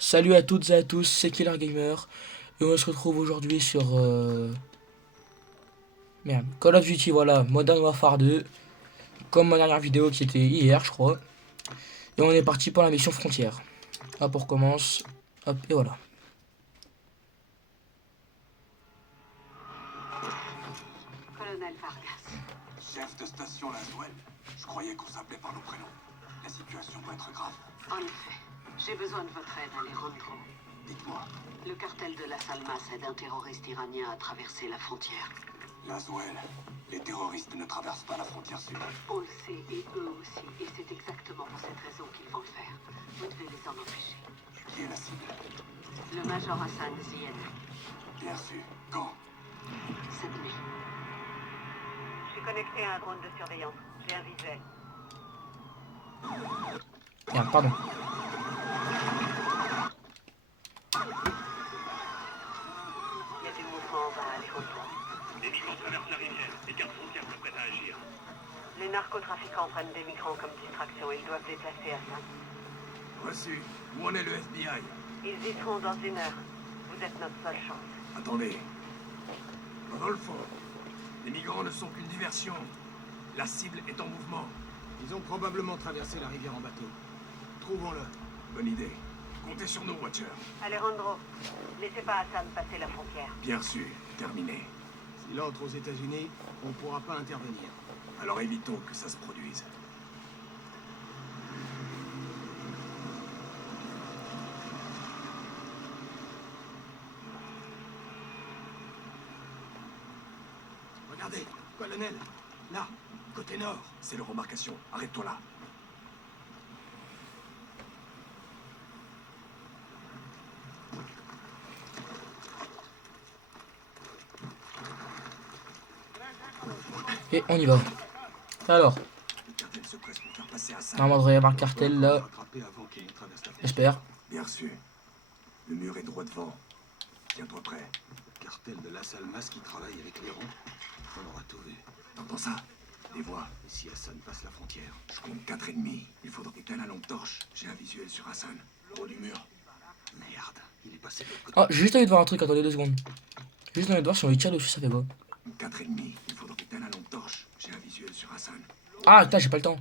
Salut à toutes et à tous, c'est Killer Gamer et on se retrouve aujourd'hui sur Call of Duty, voilà, Modern Warfare 2, comme ma dernière vidéo qui était hier je crois. Et on est parti pour la mission frontière. Hop, on recommence, hop, et voilà. Colonel Vargas. Chef de station Laswell, je croyais qu'on s'appelait par nos prénoms. La situation peut être grave. En effet, j'ai besoin de votre aide, Alejandro. Dites-moi, Le cartel de Las Almas aide un terroriste iranien à traverser la frontière. Laswell, les terroristes ne traversent pas la frontière sud. On le sait, et eux aussi, et c'est exactement pour cette raison qu'ils vont le faire. Vous devez les en empêcher. Qui est la cible? Le Major Hassan Zien, Bien sûr. Quand? cette nuit. Je suis connecté à un drone de surveillance. J'ai un visuel. Merde, pardon. Il y a du mouvement en bas, Alejandro. Les migrants traversent la rivière. Les gardes frontières sont prêts à agir. Les narcotrafiquants prennent des migrants comme distraction. Ils doivent déplacer Hassan. Reçu. Où en est le FBI? Ils y seront dans 1 heure. Vous êtes notre seule chance. Attendez. Rodolfo, les migrants ne sont qu'une diversion. La cible est en mouvement. Ils ont probablement traversé la rivière en bateau. Trouvons-le. Bonne idée. Comptez sur nous, Watcher. Alejandro, laissez pas Hassan passer la frontière. Bien sûr. Terminé. S'il entre aux États-Unis, on ne pourra pas intervenir. Alors évitons que ça se produise. Regardez, colonel. Là, côté nord. C'est leur remarcation. Arrête-toi là. Et on y va. Alors, Le cartel se presse pour faire passer Hassan. normalement il devrait y avoir le cartel On va là, le rattraper avant qu'il ne traverse la frontière. j'espère. Bien sûr. Le mur est droit devant. Tiens-toi prêt. Le cartel de Las Almas qui travaille avec l'Iran. On aura tout vu. T'entends ça? Des voix. Et si Hassan passe la frontière? Je compte 4 ennemis. Il faudra que la lampe torche. J'ai un visuel sur Hassan. Le haut du mur. Merde, il est passé de l'autre côté. Ah, j'ai juste envie de voir un truc, attendez 2 secondes. J'ai juste envie de voir si on lui tire dessus, ça fait quoi. 4 ennemis. Il faudra que la lampe torche. J'ai un visuel sur Hassan. Ah, putain, j'ai pas le temps.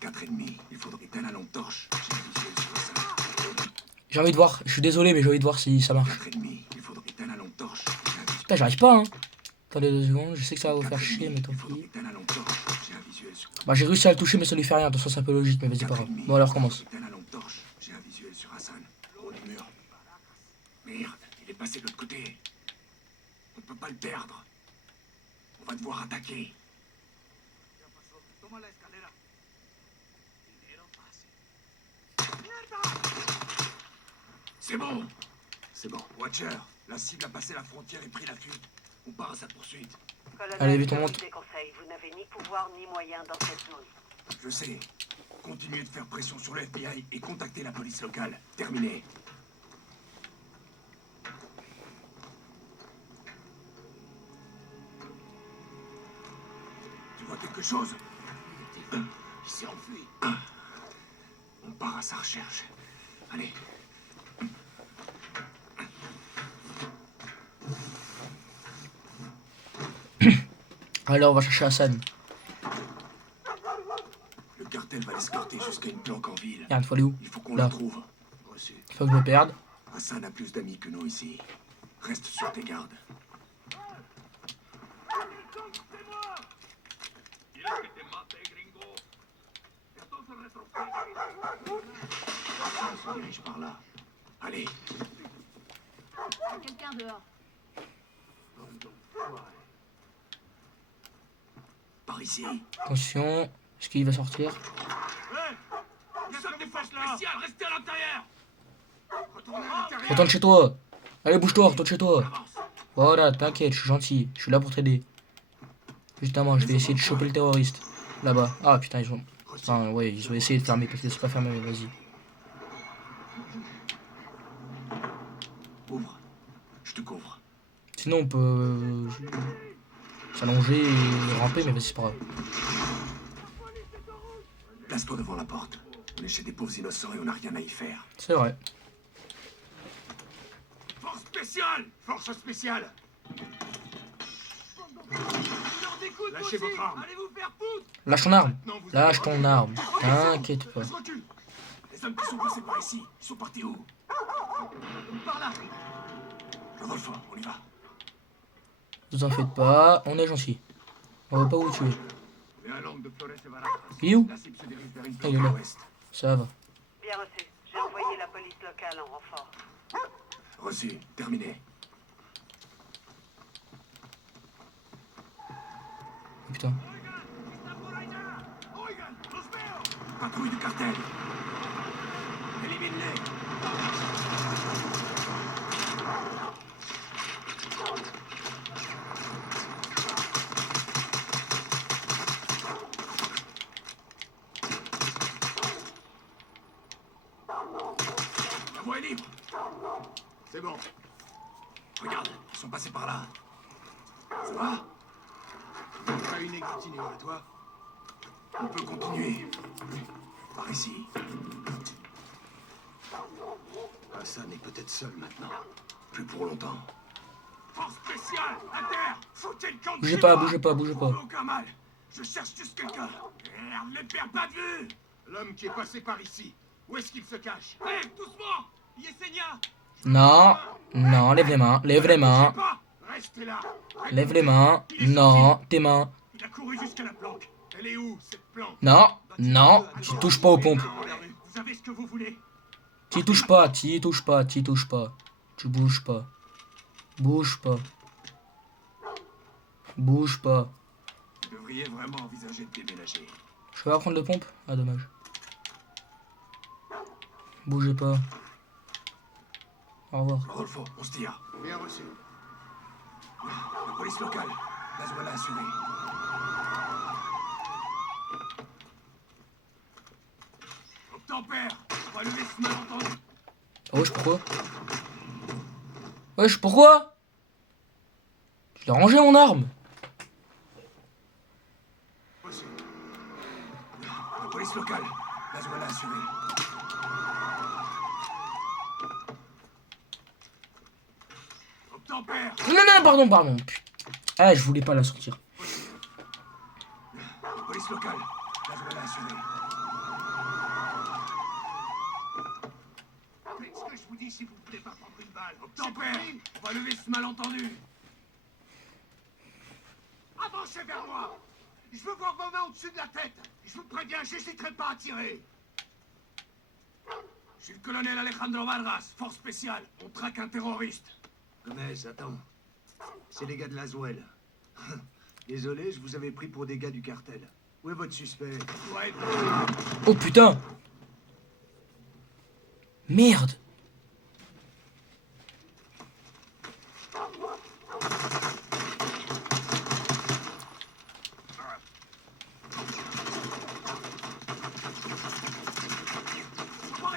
4 ennemis. Il faudra que la lampe torche. J'ai un visuel sur Hassan. J'ai envie de voir, je suis désolé, mais j'ai envie de voir si ça marche. 4 ennemis. Il faudra que la lampe torche. J'ai un visuel. Putain, j'arrive pas, hein. Attendez 2 secondes, je sais que ça va vous faire Quatre chier, ennemis. mais tant Il faudra pis. que la lampe torche. J'ai un visuel sur. Bah, j'ai réussi à le toucher, mais ça lui fait rien. Attention, c'est un peu logique, mais vas-y, pas 4 grave. ennemis. Bon, alors, Il recommence. faudra que la lampe torche. J'ai un visuel sur Hassan. Le haut du mur. Merde. Il est passé de l'autre côté. On ne peut pas le perdre. On va devoir attaquer. C'est bon. C'est bon. Watcher, la cible a passé la frontière et pris la fuite. On part à sa poursuite. Colonel, Allez, vite, on je vous monte. déconseille. Vous n'avez ni pouvoir ni moyen dans cette zone. Je sais. Continuez de faire pression sur le FBI et contactez la police locale. Terminé. Tu vois quelque chose? Il s'est enfui. On part à sa recherche. Allez. Alors, on va chercher Hassan. Le cartel va l'escorter jusqu'à une planque en ville. Merde, faut aller où? Il faut qu'on Là. la trouve. Reçu. Faut que je me perde. Hassan a plus d'amis que nous ici. Reste sur tes gardes. On se dirige par là. Allez. Quelqu'un dehors. Par ici. Attention, est-ce qu'il va sortir? Nous sommes des forces spéciales, restez à l'intérieur. Retournez à l'intérieur. Retourne chez toi. Allez, bouge-toi, retourne chez toi. Voilà, t'inquiète, je suis gentil. Je suis là pour t'aider. Justement, je vais essayer de choper le terroriste. Là-bas. Ah, putain, ils ont... Enfin, ouais, ils ont essayé de fermer, parce que c'est pas fermé, mais vas-y. Ouvre. Je te couvre. Sinon, on peut s'allonger et ramper, mais vas-y, c'est pas grave. Place-toi devant la porte. On est chez des pauvres innocents et on n'a rien à y faire. C'est vrai. Force spéciale! Force spéciale! Lâchez votre arme! Allez vous faire foutre! Lâche ton arme. Non, vous Lâche ton arme. T'inquiète pas. Je recule! Les hommes qui sont passés par ici, ils sont partis où? Par là! Rodolfo, on y va. Vous en faites pas, on est gentil. On va pas vous tuer. Et à l'angle de Flores et Barajas. Il est où? La cible se dirige vers une Ah, il est porte là. à l'ouest. Ça va. Bien reçu. J'ai envoyé la police locale en renfort. Reçu, terminé. Oh, putain. Patrouille du cartel. Élimine-les. La voie est libre. C'est bon. Regarde, ils sont passés par là. Ça va? Pas une égratignure à toi? On peut continuer. Par ici. Hassan est peut-être seul maintenant. Plus pour longtemps. Force spéciale, à terre! Foutez le camp de Bougez pas, Cuba. bougez pas, bougez pas. Aucun mal. Je cherche juste quelqu'un. Merde, ne perds pas de vue! L'homme qui est passé par ici. Où est-ce qu'il se cache? Hé, doucement! Yesenia! Non, non, lève les mains, lève les mains, Pas! Restez là! lève les mains. Non, tes mains. Il a couru jusqu'à la planque. Elle est où, cette planque? Non, non, tu touches pas aux pompes. Dans la rue. Vous avez ce que vous voulez? T'y touches pas, t'y touches pas, t'y touches pas. Tu bouges pas. Bouge pas. Bouge pas. Vous devriez vraiment envisager de déménager. Je peux pas prendre de pompe? Ah, dommage. Bougez pas. Au revoir. Rodolfo, on se tire. Bien reçu. La police locale. La voilà assurée. Obtempère. On va lever ce malentendu. Ah wesh, pourquoi? Wesh, pourquoi? Je l'ai rangé mon arme. Reçu. La police locale. La voilà assurée. Obtempère. Non, non, pardon, pardon. Putain. Ah, je voulais pas la sortir. La police locale. La voilà assurée. Faites ce que je vous dis si vous voulez pas prendre une balle. Obtempère. On va lever ce malentendu. Avancez vers moi. Je veux voir vos mains au-dessus de la tête. Je vous préviens, j'hésiterai pas à tirer. Je suis le colonel Alejandro Vargas, force spéciale. On traque un terroriste. Gomez, attends. C'est les gars de Laswell. Désolé, je vous avais pris pour des gars du cartel. Où est votre suspect? Ouais, Oh putain. Merde.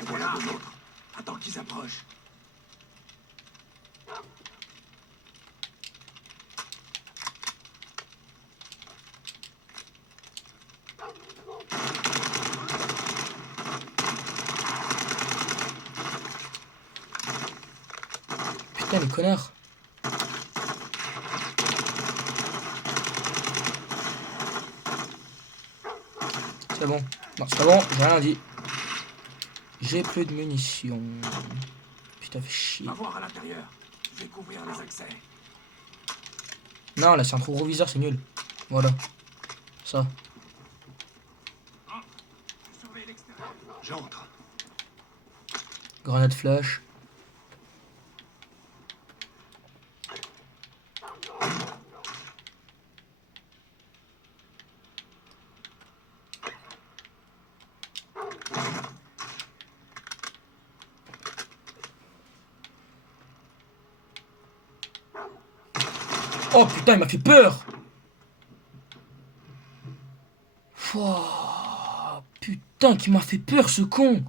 voilà un autre. Attends qu'ils approchent. Putain, les connards. C'est bon. Non, c'est pas bon, j'ai rien dit. J'ai plus de munitions. Putain, fait chier. Va voir à l'intérieur. Je vais couvrir les accès. Non, là, c'est un trou reviseur, c'est nul. Voilà. Ça. Je surveille l'extérieur. J'entre. Grenade flash. Oh putain, il m'a fait peur. Pouah, putain, qui m'a fait peur, ce con.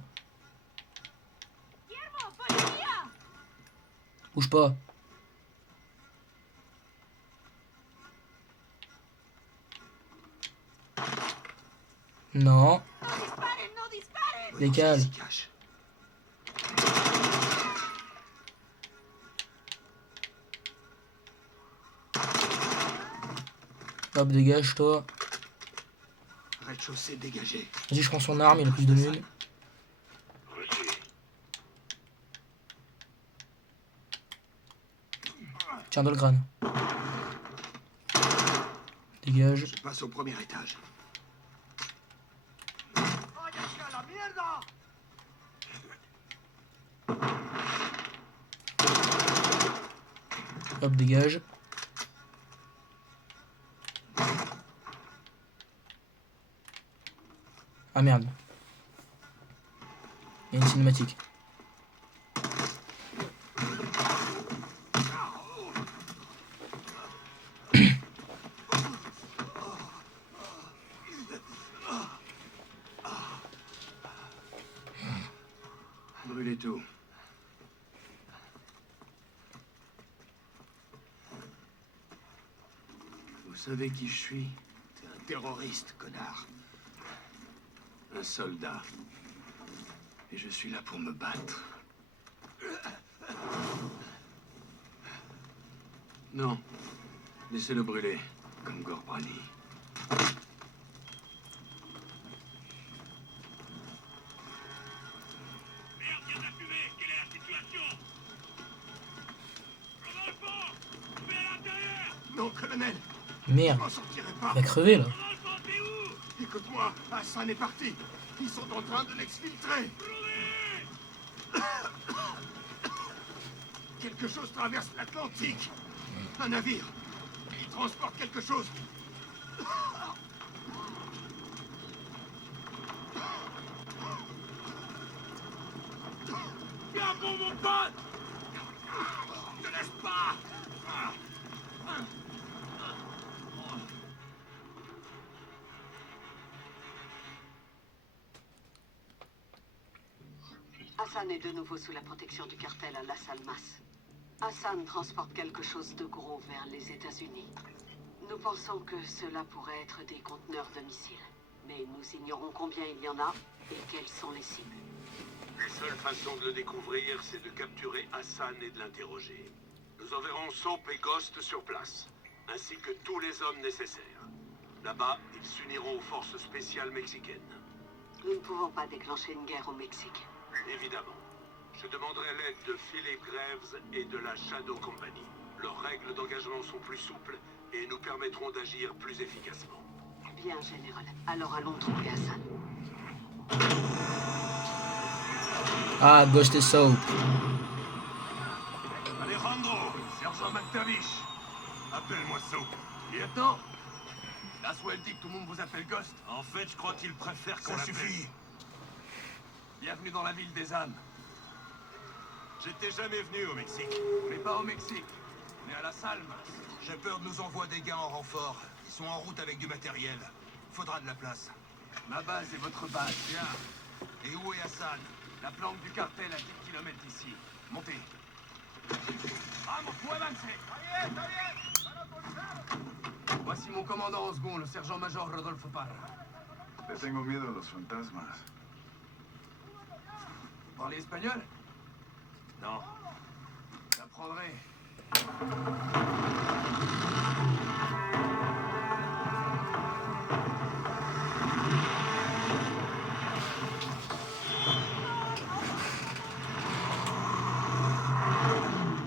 Bouge pas. Non. Décale. s'y cache. Hop, dégage toi. Rez-de-chaussée dégagé. Vas-y, je prends son arme, il a plus de mine. Reçu. Tiens dans le crâne. Dégage. Je passe au premier étage. Hop, dégage. Ah merde. Il y a une cinématique. Brûlez tout. Vous savez qui je suis? T'es un terroriste, connard. Un soldat. Et je suis là pour me battre. Non. Laissez-le brûler, comme Gorbrani. Merde, il y a de la fumée. Quelle est la situation? Rodolfo! Fais à l'intérieur! Non, colonel, je Merde. m'en sortirai pas. Il va crever là. Rodolfo, t'es où? Écoute-moi, Hassan est parti. Ils sont en train de l'exfiltrer. Quelque chose traverse l'Atlantique. Un navire. Il transporte quelque chose. Viens bon, mon pote! Ne te laisse pas. Hassan est de nouveau sous la protection du cartel à Las Almas. Hassan transporte quelque chose de gros vers les États-Unis. Nous pensons que cela pourrait être des conteneurs de missiles. Mais nous ignorons combien il y en a et quelles sont les cibles. La seule façon de le découvrir, c'est de capturer Hassan et de l'interroger. Nous enverrons Soap et Ghost sur place, ainsi que tous les hommes nécessaires. Là-bas, ils s'uniront aux forces spéciales mexicaines. Nous ne pouvons pas déclencher une guerre au Mexique. Évidemment. Je demanderai l'aide de Philip Graves et de la Shadow Company. Leurs règles d'engagement sont plus souples et nous permettront d'agir plus efficacement. Bien, général. Alors allons trouver Hassan. Ah, Ghost et Soap. Alejandro, sergent McTavish. Appelle-moi Soap. Lieutenant, Laswell dit que tout le monde vous appelle Ghost. En fait, je crois qu'il préfère qu'on Ça l'appelle. suffit. Bienvenue dans la ville des âmes. J'étais jamais venu au Mexique. On n'est pas au Mexique, mais à Las Almas. Shepard nous envoie des gars en renfort. Ils sont en route avec du matériel. Faudra de la place. Ma base est votre base, bien. Et où est Hassan? La planque du cartel à 10 km d'ici. Montez. Vamos, muévanse. Voici mon commandant en second, le sergent-major Rodolfo Parra. Le tengo miedo a los fantasmas. Parlez espagnol? Non. J'apprendrai.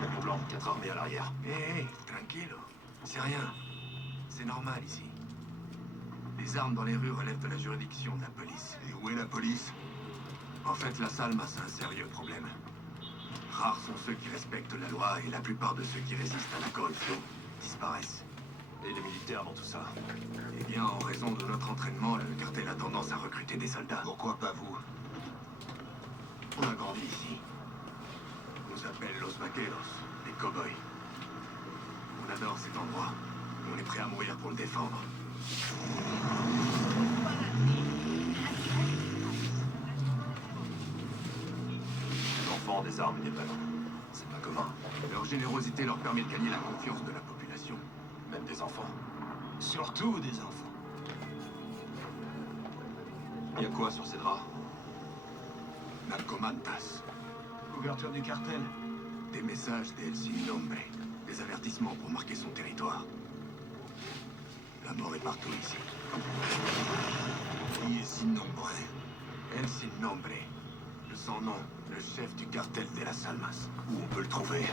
Canon blanc, 4 armées à l'arrière. Hé, tranquillo. C'est rien. C'est normal ici. Les armes dans les rues relèvent de la juridiction de la police. Et où est la police? En fait, Las Almas a un sérieux problème. Rares sont ceux qui respectent la loi et la plupart de ceux qui résistent à la corruption disparaissent. Et les militaires dans tout ça? Eh bien, en raison de notre entraînement, le cartel a tendance à recruter des soldats. Pourquoi pas vous? On a grandi ici. On nous appelle Los Vaqueros, les cow-boys. On adore cet endroit. On est prêt à mourir pour le défendre. Les enfants ont des armes et des balles. C'est pas commun. Leur générosité leur permet de gagner la confiance de la population. Même des enfants. Surtout des enfants. Il y a quoi sur ces draps? Narcomantas. Couverture du cartel. Des messages d'El Sin Nombre. Des avertissements pour marquer son territoire. La mort est partout ici. Qui est Sin Nombre? El Sin Nombre. Sans nom, le chef du cartel de las Almas. Où on peut le trouver?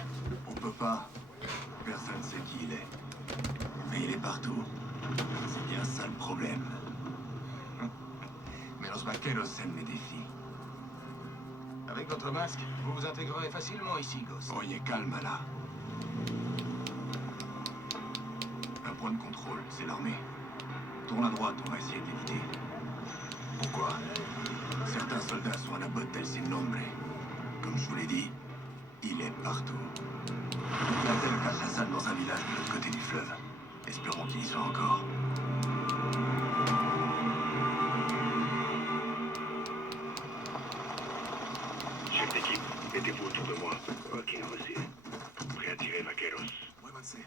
On peut pas. Personne ne sait qui il est. Mais il est partout. C'est bien ça le problème. Mais los vaqueros aiment les défis. Avec votre masque, vous vous intégrerez facilement ici, Ghost. Oye, calme là. Un point de contrôle, c'est l'armée. Tourne à droite, on va essayer de l'éviter. Pourquoi? Certains soldats sont à la botte d'El Sin Nombre. Comme je vous l'ai dit, il est partout. Le cartel cache Hassan dans un village de l'autre côté du fleuve. Espérons qu'il y soit encore. Chef d'équipe, mettez-vous autour de moi. Ok, reçu. Prêt à tirer, vaqueros. Ouais, c'est.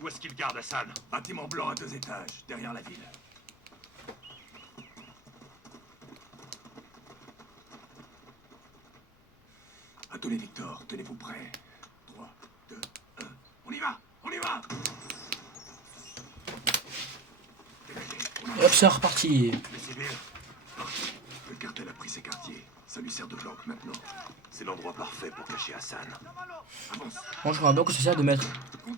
Où est-ce qu'il garde Hassan? Bâtiment blanc à 2 étages, derrière la ville. À tous les Victor, tenez-vous prêts. 3, 2, 1. On y va! On y va! Dégagez. Hop, c'est reparti. Les civils. Le cartel a pris ses quartiers. Ça lui sert de flanc maintenant. C'est l'endroit parfait pour cacher Hassan. Avance. Moi, je vois bien que ça sert de mettre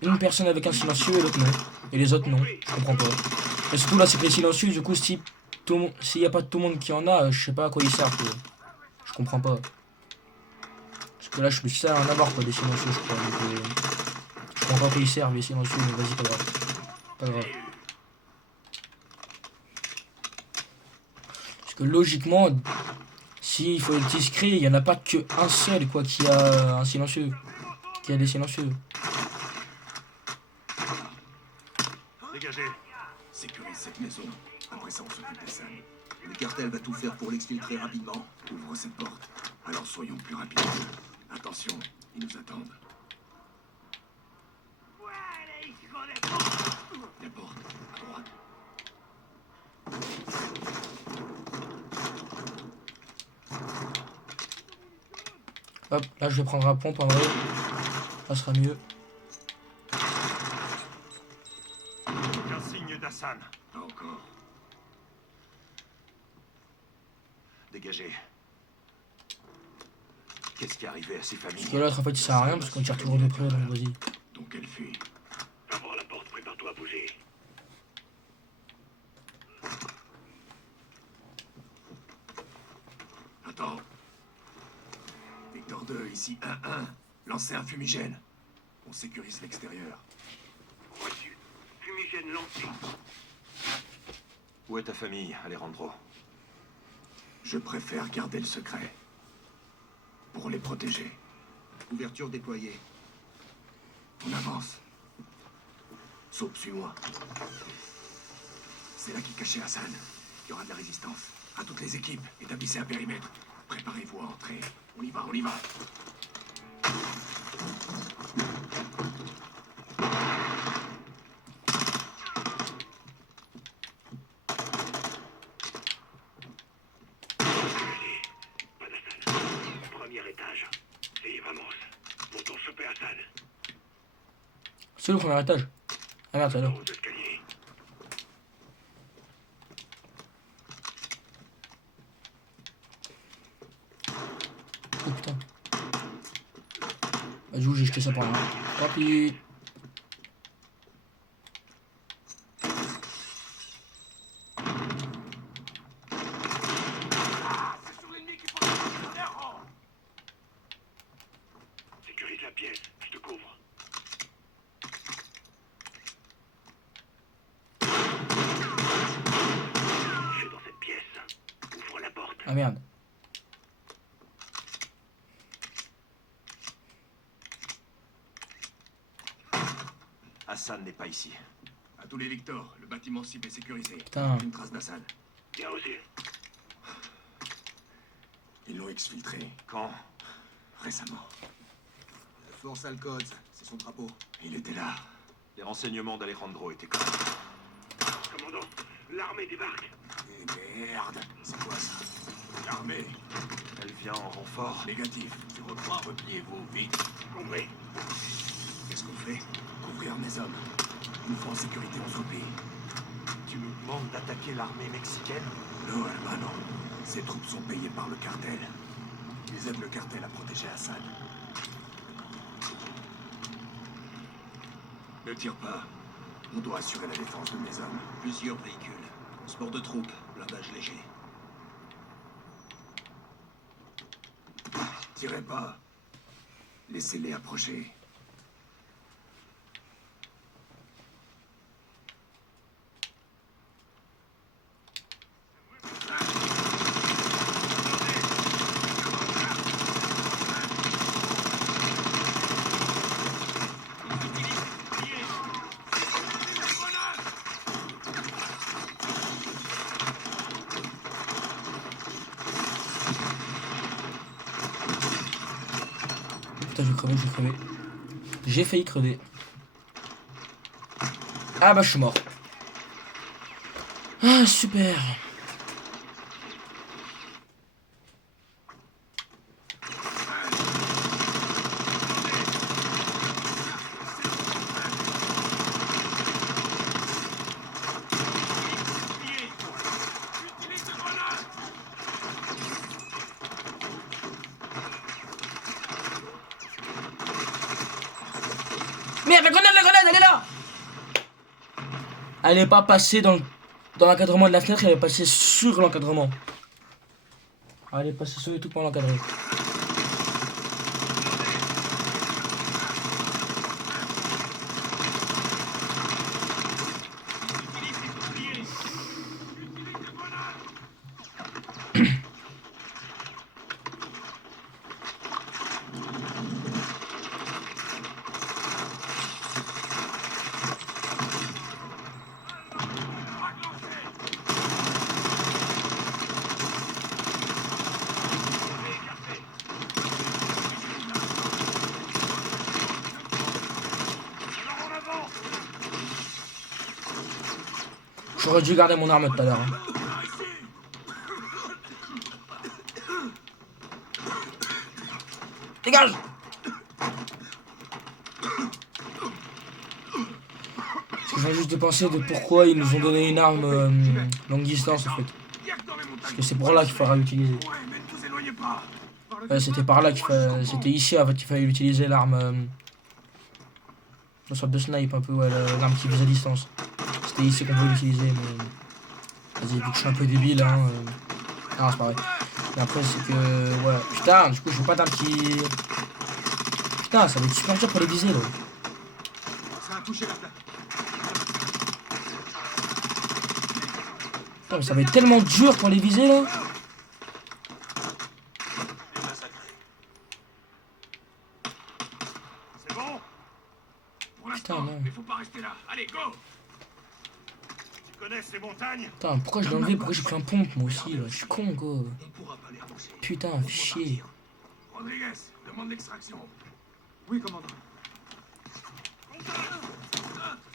une personne avec un silencieux et l'autre non. Et les autres non. Je comprends pas. Et surtout là, c'est que les silencieux, du coup, s'il y a pas tout le monde qui en a, je sais pas à quoi ils servent. Quoi. Je comprends pas. Parce que là, je me suis ça à en avoir quoi, des silencieux, je crois. Donc, je comprends pas à quoi ils servent les silencieux, mais vas-y, pas grave. Pas grave. Parce que logiquement, s'il faut être discret, il n'y en a pas qu'un seul quoi qui a un silencieux. Qui a des silencieux. Dégagez. Sécurise cette maison. Après ça, on s'occupe de Sam. Le cartel va tout faire pour l'exfiltrer rapidement. Ouvre cette porte. Alors soyons plus rapides. Attention, ils nous attendent. La porte, à droite. Hop, là je vais prendre un pompe en vrai. Ça sera mieux. Aucun signe d'Hassan. Pas encore. Dégagez. Qu'est-ce qui est arrivé à ces familles? Parce que l'autre en fait il sert à rien parce qu'on tire toujours de près, donc vas-y. Donc elle fuit. Ouvre la porte, prépare-toi à bouger. Attends. Victor 2, ici 1-1. Lancez un fumigène. On sécurise l'extérieur. Reçu. Fumigène lancé. Où est ta famille, Alejandro? Je préfère garder le secret. Pour les protéger. Couverture déployée. On avance. Sauve, suis-moi. C'est là qu'est caché Hassan. Il y aura de la résistance. À toutes les équipes, établissez un périmètre. Préparez-vous à entrer. On y va, on y va. Premier étage. Et vamos. Montons choper Hassan. C'est le premier étage. Ah merde, c'est là. Aux escaliers. Oh putain. Bah du coup j'ai jeté ça par là. Tant pis. Sécurise la pièce. Je te couvre. Je suis dans cette pièce. Ouvre la porte. Ah merde. Hassan n'est pas ici. À tous les Victor, le bâtiment cible est sécurisé. Putain. Une trace d'Hassan. Bien reçu. Ils l'ont exfiltré Quand? récemment. La force Alcoz, c'est son drapeau. Il était là. Les renseignements d'Alejandro étaient corrects. Commandant, l'armée débarque. Et merde, c'est quoi ça? L'armée, Elle vient en renfort. négatif. 03, repliez-vous, vite. Compris. Qu'est-ce qu'on fait? Couvrir mes hommes. Nous faut en sécurité entre pays. Tu me demandes d'attaquer l'armée mexicaine? Non, hermano. Ces troupes sont payées par le cartel. Ils aident le cartel à protéger Assad. Ne tire pas. On doit assurer la défense de mes hommes. Plusieurs véhicules. Transport de troupes, blindage léger. Tirez pas. Laissez-les approcher. Putain, j'ai crevé, j'ai crevé. J'ai failli crever. Ah bah je suis mort. Ah super. Merde, la grenade, elle est là. Elle n'est pas passée dans l'encadrement de la fenêtre, elle est passée sur l'encadrement. Elle est passée sur les tout pour l'encadrer. J'aurais dû garder mon arme tout à l'heure. Hein. Dégage! Parce que je viens juste de penser de pourquoi ils nous ont donné une arme longue distance en fait. Parce que c'est pour là qu'il faudra l'utiliser. Ouais, mais ne vous éloignez pas. C'était par là qu'il fallait. C'était ici en fait qu'il fallait utiliser l'arme. Une sorte de snipe un peu, ouais, l'arme qui vise à distance. C'était ici qu'on pouvait l'utiliser, mais. Vas-y, vu que je suis un peu débile, hein. Ah, c'est pareil. Mais après, c'est que. Voilà. Putain, du coup, je veux pas d'arme qui. Putain, ça va être super dur pour les viser là. Ça a touché la plaque. Putain, mais ça va être tellement dur pour les viser là. C'est bon? Pour Putain, l'instant, non. mais faut pas rester là. Allez, go! Tu connais ces montagnes? Putain, pourquoi je l'ai enlevé? Pourquoi j'ai pris un pompe moi aussi là? Je suis con, quoi. On pourra pas les repousser. Putain, fais chier. Rodriguez, demande l'extraction. Oui, commandant.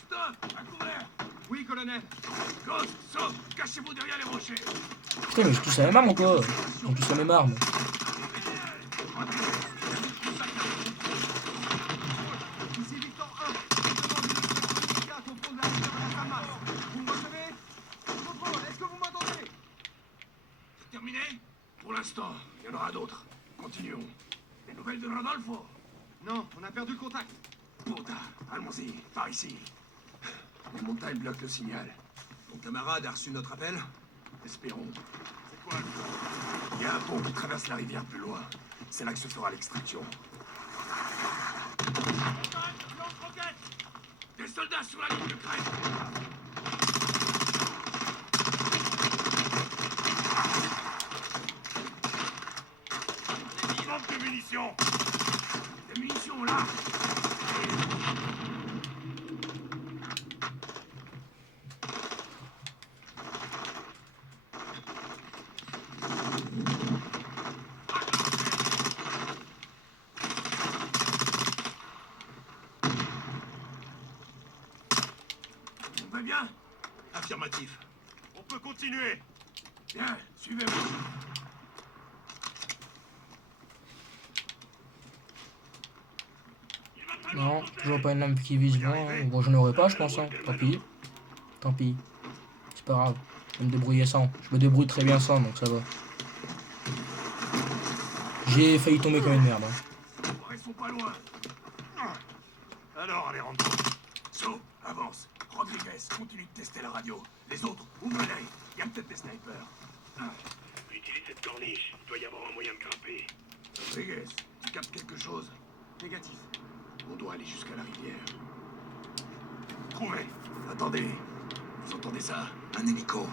Stop! À couvert! Oui, colonel. Ghost, saute! Cachez-vous derrière les rochers! Putain, mais j'ai tous la même arme ou quoi? Ils ont tous la même arme. Ici Victor 1. Je demande une extraction immédiate au fond de la rivière de la Samas. Vous me recevez? Contrôle, est-ce que vous m'entendez? Terminé? Pour l'instant, il y en aura d'autres. Continuons. Des nouvelles de Rodolfo? Non, on a perdu le contact. Putain, allons-y, par ici. Les montagnes bloquent le signal. Ton camarade a reçu notre appel? Espérons. C'est quoi? Il y a un pont qui traverse la rivière plus loin. C'est là que se fera l'extraction. Des soldats sur la ligne de crête! Il manque de munitions! Des munitions là! On va bien? Affirmatif. On peut continuer! Bien, suivez-moi. Non, toujours pas une lame qui vise loin. Hein. Bon, j'en aurais pas, je pense. Hein. Tant pis. Tant pis. C'est pas grave. Je vais me débrouiller sans. Je me débrouille très bien sans, donc ça va. J'ai failli tomber comme une merde. Hein. Ils sont pas loin. Alors, allez, rentre. So, avance. Rodriguez, continue de tester la radio. Les autres, ouvrez l'œil. Il y a peut-être des snipers. Utilise cette corniche. Il doit y avoir un moyen de grimper. Rodriguez, tu captes quelque chose? Négatif. On doit aller jusqu'à la rivière. Trouvez. Attendez. Vous entendez ça? Un hélico.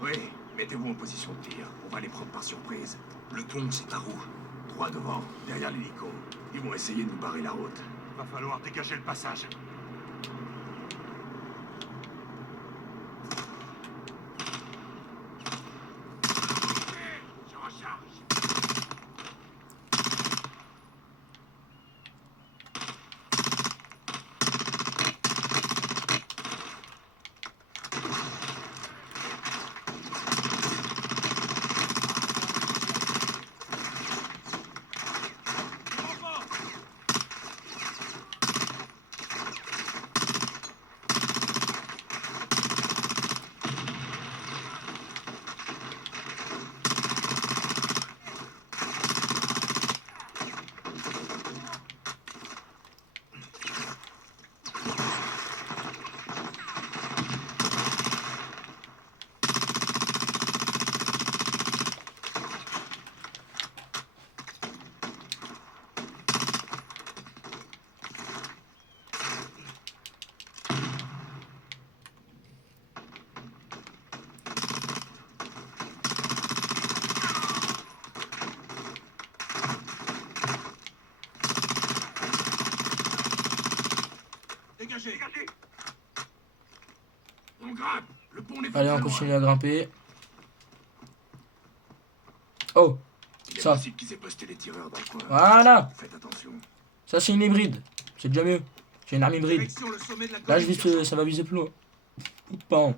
Oui, mettez-vous en position de tir. On va les prendre par surprise. Le pont, c'est par où? Droit devant, derrière l'hélico. Ils vont essayer de nous barrer la route. Va falloir dégager le passage. Je recharge. Dégagez. On grimpe. Le pont n'est pas Allez, très on loin. continue à grimper. Oh, Il est ça. possible qu'ils aient posté des tireurs dans le coin. Voilà. Faites attention. Ça, c'est une hybride. C'est déjà mieux. J'ai une arme hybride. Direction le sommet de la Là, je colline. vise, ça va viser plus loin. Ou pas.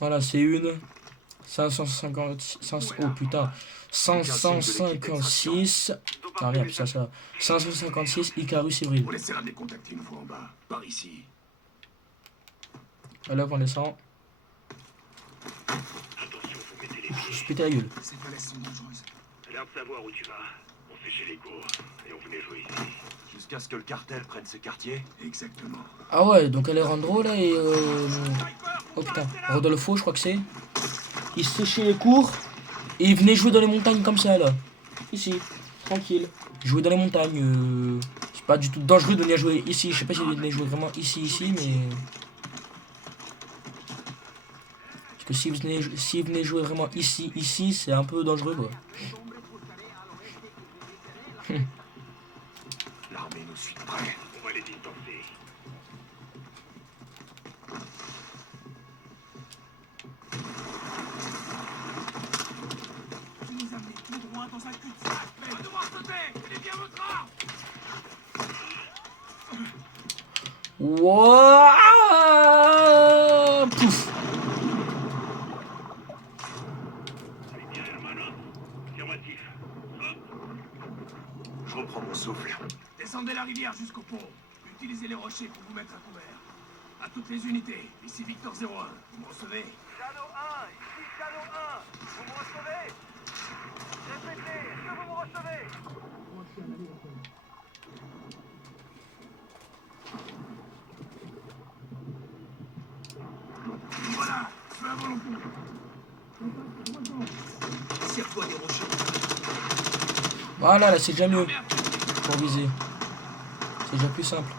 Voilà, c'est une. 550. Oh putain. 556. Non, merde, ça. 556 Icarus hybride. On essaiera de les contacter une fois en bas. Par ici. Là, on descend. Attention, faut mettre les pieds. Je suis pété la gueule. Ces falaises sont dangereuses. T'as l'air de savoir où tu vas. On fait chez les cours. Et on venait jouer ici. Jusqu'à ce que le cartel prenne ce quartier. Exactement. Ah ouais, donc Alejandro là et oh putain, Rodolfo je crois que c'est. Il se séchait les cours et il venait jouer dans les montagnes comme ça là. Ici, tranquille. Jouer dans les montagnes. C'est pas du tout dangereux de venir jouer ici. Je sais pas s'il venait jouer vraiment ici, mais. Parce que s'il venait jouer vraiment ici, c'est un peu dangereux quoi. L'armée nous suit de près. On va les distancer. Vous nous amenez tout droit dans un cul-de-sac. On va devoir sauter. Tenez bien votre arme. Wouah Pouf. Allez bien, hermano. Affirmatif. Hop. Je reprends mon souffle. Descendez la rivière jusqu'au pont. Utilisez les rochers pour vous mettre à couvert. À toutes les unités. Ici Victor 01. Vous me recevez? Chano 1, ici Chano 1. Vous me recevez? Répétez, est-ce que vous me recevez? Voilà. Feu à volonté. Serre-toi des rochers. Voilà, là c'est déjà mieux pour viser. C'est déjà plus simple.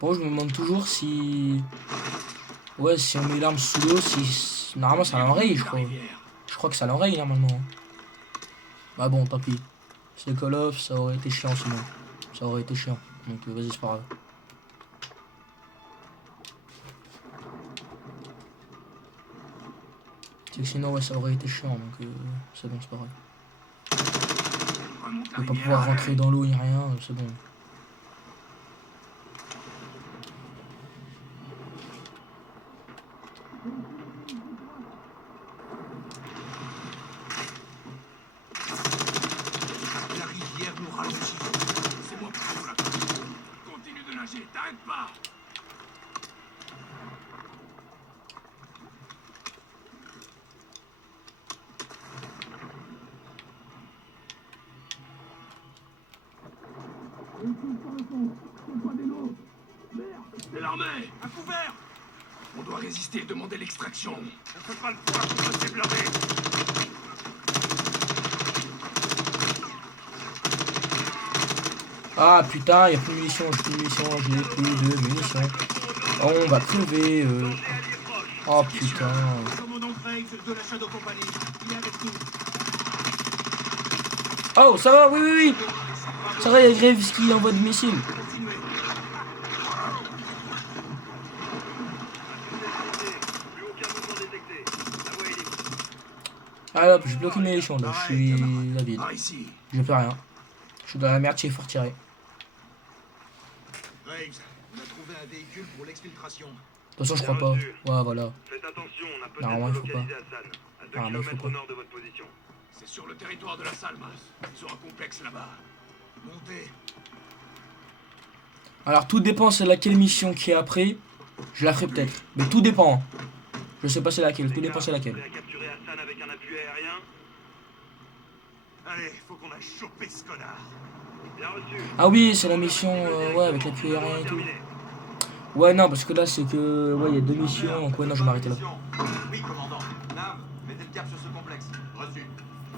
Bon, je me demande toujours si... Ouais, si on met l'arme sous l'eau, si... Normalement ça l'enraye, je crois. Je crois que ça l'enraye normalement. Bah bon, tant pis. C'est Call of, ça aurait été chiant sinon. Ça aurait été chiant. Donc vas-y, c'est pas grave. C'est que sinon, ouais, ça aurait été chiant. Donc c'est bon, c'est pas grave. Remonte la On va pas rivière, pouvoir allez. rentrer dans l'eau ni rien, c'est bon. T'arrêtes pas! C'est l'armée! À couvert! On doit résister et demander l'extraction. On peut pas le faire contre ces blindés. Ah putain, il a plus de munitions, j'ai plus de munitions, j'ai plus de munitions. Oh, on va crever. Oh putain. Commandant Craig de la Shadow Company, il est avec nous. Oh, ça va, oui, oui, oui. Ça va, il y a Graves qui envoie des missiles. Continuez. Plus aucun mouvement détecté. La voie est libre. Ah hop, j'ai bloqué mes champs là, je suis David. Par ici. Je fais rien. Je suis dans la merde, il faut retirer. Graves, on a trouvé un véhicule pour l'exfiltration. De toute façon, je crois pas. Ouais, voilà. Faites attention, on a Normalement, il peut-être faut localisé Hassan, à 2 Normalement, il faut km pas. au nord de votre position. C'est sur le territoire de la Salmas. Ils ont un complexe là-bas. Montez. Alors, tout dépend c'est laquelle mission qui est après. Je la ferai peut-être. Mais tout dépend. Hein. Je sais pas c'est laquelle, tout dépend c'est laquelle. Prêt à capturer Hassan avec un appui aérien? Allez, faut qu'on aille choper ce connard. Bien reçu. Ah oui, c'est la mission ouais, avec l'appui aérien et tout. Terminé. Ouais, non, parce que là, c'est que. Ouais, il y a deux missions. Donc, ouais, non, je vais m'arrêter là. Oui, commandant. Nav, mettez le cap sur ce complexe. Reçu.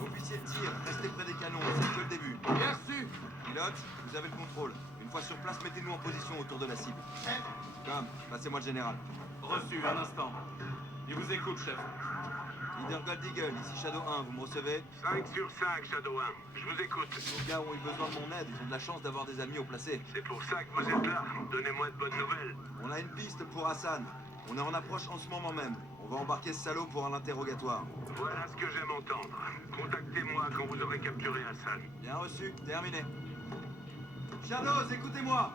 Officier de tir, restez près des canons, c'est que le début. Bien reçu. Pilote, vous avez le contrôle. Une fois sur place, mettez-nous en position autour de la cible. Tom, passez-moi le général. Reçu, un instant. Il vous écoute, chef. Leader Gold Eagle, ici Shadow 1, vous me recevez? 5 sur 5, Shadow 1. Je vous écoute. Nos gars ont eu besoin de mon aide, ils ont de la chance d'avoir des amis au placé. C'est pour ça que vous êtes là. Donnez-moi de bonnes nouvelles. On a une piste pour Hassan. On est en approche en ce moment même. On va embarquer ce salaud pour un interrogatoire. Voilà ce que j'aime entendre. Contactez-moi quand vous aurez capturé Hassan. Bien reçu, terminé. Shadows, écoutez-moi.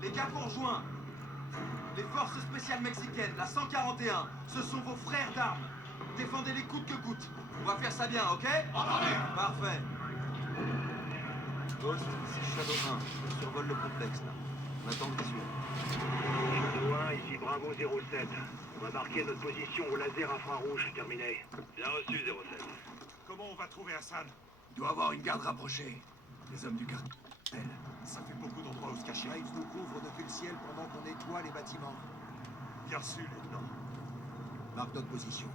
Les gars qu'on rejoint. Les forces spéciales mexicaines, la 141, ce sont vos frères d'armes. Défendez-les coûte que coûte. On va faire ça bien, ok? Parfait. Ghost, c'est Shadow 1. Je survole le complexe, là. On attend le visuel. Shadow 1, ici Bravo 07. On va marquer notre position au laser infrarouge. Terminé. Bien reçu, 07. Comment on va trouver Hassan? Il doit avoir une garde rapprochée. Les hommes du cartel. Ça fait beaucoup d'endroits où se cacher. Graves nous couvre depuis le ciel pendant qu'on nettoie les bâtiments. Bien reçu, lieutenant. Marque notre position.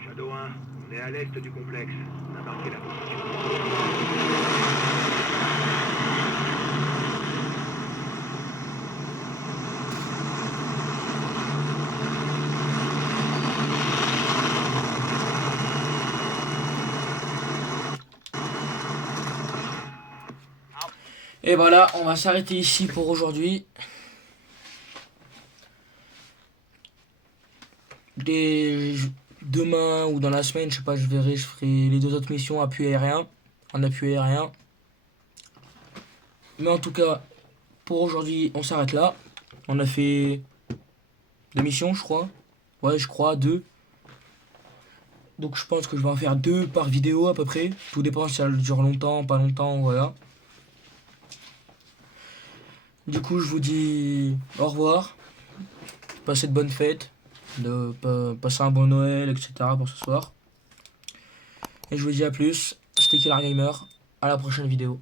Shadow 1, on est à l'est du complexe. On a marqué la position. Et voilà, on va s'arrêter ici pour aujourd'hui. Demain ou dans la semaine, je sais pas, je verrai, je ferai les deux autres missions appui aérien, en appui aérien. Mais en tout cas, pour aujourd'hui, on s'arrête là. On a fait 2 missions, je crois. Ouais, je crois, 2. Donc je pense que je vais en faire 2 par vidéo à peu près. Tout dépend si ça dure longtemps, pas longtemps, voilà. Du coup, je vous dis au revoir. Passez de bonnes fêtes. Passer un bon Noël, etc. pour ce soir. Et je vous dis à plus. C'était Killer Gamer. À la prochaine vidéo.